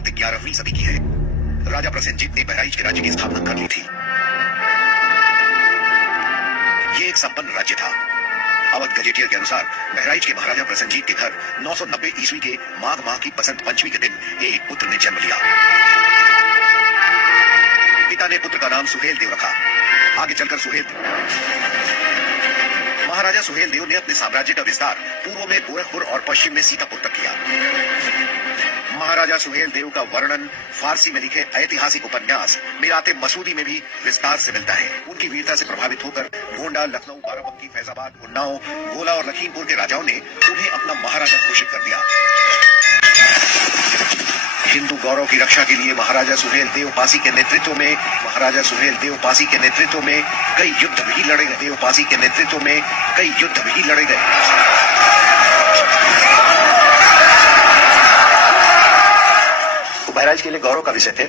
बात 11वीं सदी की है। राजा प्रसेनजीत ने बहराइच के राज्य की स्थापना कर ली थी। ये एक संपन्न राज्य था। अवध गजेटियर के अनुसार बहराइच के महाराजा प्रसेनजीत के घर 990 ईस्वी के माघ माह की बसंत पंचमी के दिन एक पुत्र ने जन्म लिया। पिता ने पुत्र का नाम सुहेल देव रखा। आगे चलकर महाराजा सुहेल देव ने अपने साम्राज्य का विस्तार पूर्व में गोरखपुर और पश्चिम में सीतापुर तक किया। महाराजा सुहेल देव का वर्णन फारसी में लिखे ऐतिहासिक उपन्यास मीराते मसूदी में भी विस्तार से मिलता है। उनकी वीरता से प्रभावित होकर गोंडा, लखनऊ, बाराबंकी, फैजाबाद, उन्नाव, गोला और लखीमपुर के राजाओं ने उन्हें अपना महाराजा घोषित कर दिया। हिंदू गौरव की रक्षा के लिए महाराजा सुहेल देव पासी के नेतृत्व में कई युद्ध भी लड़े गए। बहराइच के लिए गौरव का विषय थे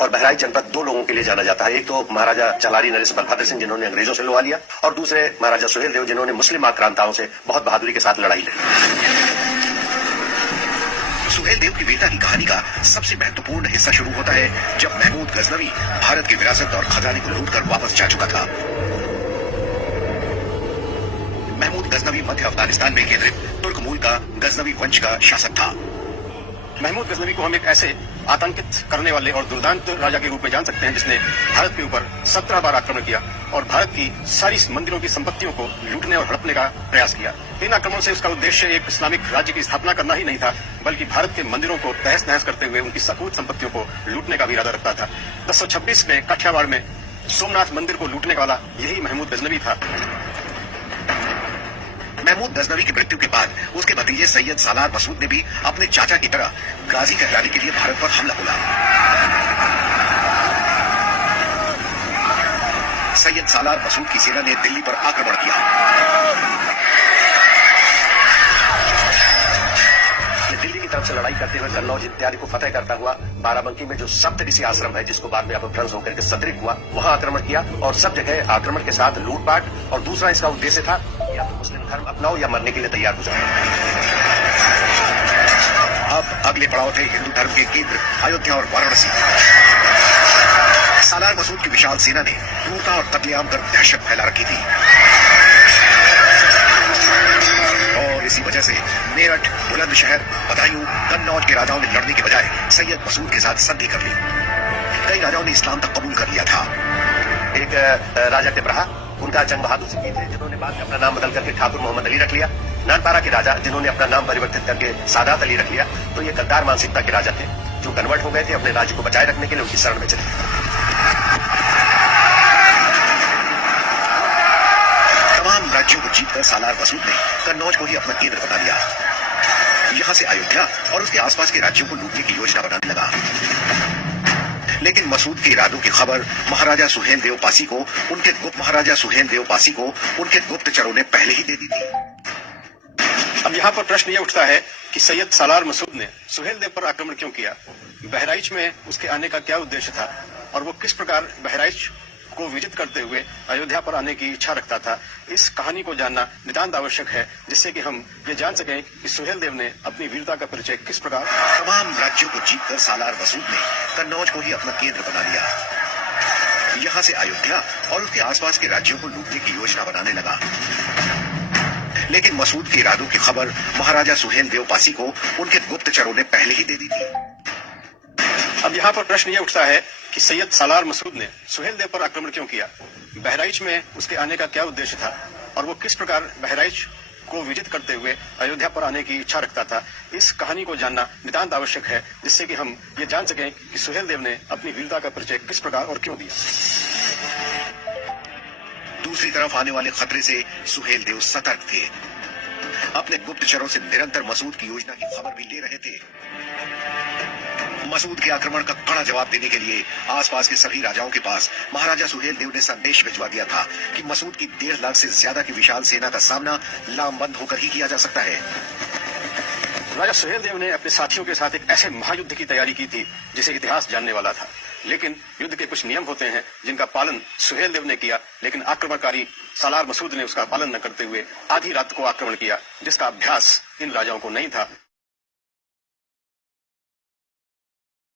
और बहराइच जनपद दो लोगों के लिए जाना जाता है। एक तो महाराजा चलारी नरेश बलभद्र सिंह जिन्होंने अंग्रेजों से लुआ लिया, और दूसरे महाराजा सुहेल देव जिन्होंने मुस्लिम आक्रांताओं से बहुत बहादुरी के साथ लड़ाई लड़ी। सुहेल देव की वीरता की कहानी का सबसे महत्वपूर्ण हिस्सा शुरू होता है जब महमूद गजनवी भारत की विरासत और खजाने को लूटकर वापस जा चुका था। महमूद गजनवी मध्य अफगानिस्तान में केंद्रित तुर्क मूल का गजनवी वंश का शासक था। महमूद गजनवी को हम एक ऐसे आतंकित करने वाले और दुर्दांत राजा के रूप में जान सकते हैं जिसने भारत के ऊपर 17 बार आक्रमण किया और भारत की सारी मंदिरों की संपत्तियों को लूटने और हड़पने का प्रयास किया। इन आक्रमण से उसका उद्देश्य एक इस्लामिक राज्य की स्थापना करना ही नहीं था, बल्कि भारत के मंदिरों को तहस नहस करते हुए उनकी सकूत संपत्तियों को लूटने का भी इरादा रखता था। 1026 में काठियावाड़ में सोमनाथ मंदिर को लूटने वाला यही महमूद गजनवी था। महमूद गजनवी की मृत्यु के बाद उसके भतीजे सैयद सालार मसूद ने भी अपने चाचा की तरह गाजी कहलाने के लिए भारत पर हमला बोला। सैयद सालार मसूद की सेना ने दिल्ली पर आक्रमण किया। दिल्ली की तरफ से लड़ाई करते हुए कन्नौज इत्यादि को फतेह करता हुआ बाराबंकी में जो सप्तऋषि आश्रम है, जिसको बाद में अपभ्रंश होकर के सदरिक हुआ, वहां आक्रमण किया और सब जगह आक्रमण के साथ लूटपाट। और दूसरा इसका उद्देश्य था या तो मुस्लिम धर्म अपनाओ या मरने के लिए तैयार हो जाओ। अब अगले पड़ाव थे हिंदू धर्म के केंद्र अयोध्या और वाराणसी। सालार मसूद की विशाल सेना ने क्रूरता और कत्लेआम कर दहशत फैला रखी थी और इसी वजह से मेरठ, बुलंदशहर, बदायूं, कन्नौज के राजाओं ने लड़ने के बजाय सैयद मसूद के साथ संधि कर ली। कई राजाओं ने इस्लाम तक कबूल कर लिया था। एक राजा टिपराहा, उनका जंग बहादुर सिंह थे, जिन्होंने बाद में अपना नाम बदल करके ठाकुर मोहम्मद अली रख लिया। नानपारा के राजा, जिन्होंने अपना नाम परिवर्तित करके सादात अली रख लिया। तो ये गद्दार मानसिकता के राजा थे जो कन्वर्ट हो गए थे, अपने राज्य को बचाए रखने के लिए उनकी शरण में चले। तमाम राज्यों को जीतकर सालार मसूद ने कन्नौज को ही अपना केंद्र बना लिया। यहां से अयोध्या और उसके आसपास के राज्यों को लूटने की योजना बनाने लगा। लेकिन मसूद के इरादों की खबर महाराजा सुहेल देव पासी को उनके गुप्तचरों ने पहले ही दे दी थी। अब यहाँ पर प्रश्न यह उठता है कि सैयद सालार मसूद ने सुहेल देव पर आक्रमण क्यों किया? बहराइच में उसके आने का क्या उद्देश्य था और वो किस प्रकार बहराइच को विजित करते हुए अयोध्या पर आने की इच्छा रखता था? इस कहानी को जानना नितांत आवश्यक है, जिससे कि हम ये जान सकें कि सुहेल देव ने अपनी वीरता का परिचय किस प्रकार। तमाम राज्यों को जीतकर सालार मसूद ने कन्नौज को ही अपना केंद्र बना लिया। यहां से अयोध्या और उसके आसपास के राज्यों को लूटने की योजना बनाने लगा। लेकिन मसूद के इरादों की खबर महाराजा सुहेल देव पासी को उनके गुप्तचरों ने पहले ही दे दी थी। अब यहाँ पर प्रश्न यह उठता है कि सैयद सालार मसूद ने सुहेल देव पर आक्रमण क्यों किया? बहराइच में उसके आने का क्या उद्देश्य था और वो किस प्रकार बहराइच को विजित करते हुए अयोध्या पर आने की इच्छा रखता था? इस कहानी को जानना नितांत आवश्यक है, जिससे कि हम ये जान सकें कि सुहेल देव ने अपनी वीरता का परिचय किस प्रकार और क्यों दिया। दूसरी तरफ आने वाले खतरे से सुहेल देव सतर्क थे। अपने गुप्तचरों से निरंतर मसूद की योजना की खबर भी ले रहे थे। मसूद के आक्रमण का कड़ा जवाब देने के लिए आसपास के सभी राजाओं के पास महाराजा सुहेल देव ने संदेश भिजवा दिया था कि मसूद की 1.5 लाख से ज्यादा की विशाल सेना का सामना लामबंद होकर ही किया जा सकता है। राजा सुहेल देव ने अपने साथियों के साथ एक ऐसे महायुद्ध की तैयारी की थी जिसे इतिहास जानने वाला था। लेकिन युद्ध के कुछ नियम होते हैं जिनका पालन सुहेल देव ने किया, लेकिन आक्रमणकारी सालार मसूद ने उसका पालन न करते हुए आधी रात को आक्रमण किया, जिसका अभ्यास इन राजाओं को नहीं था।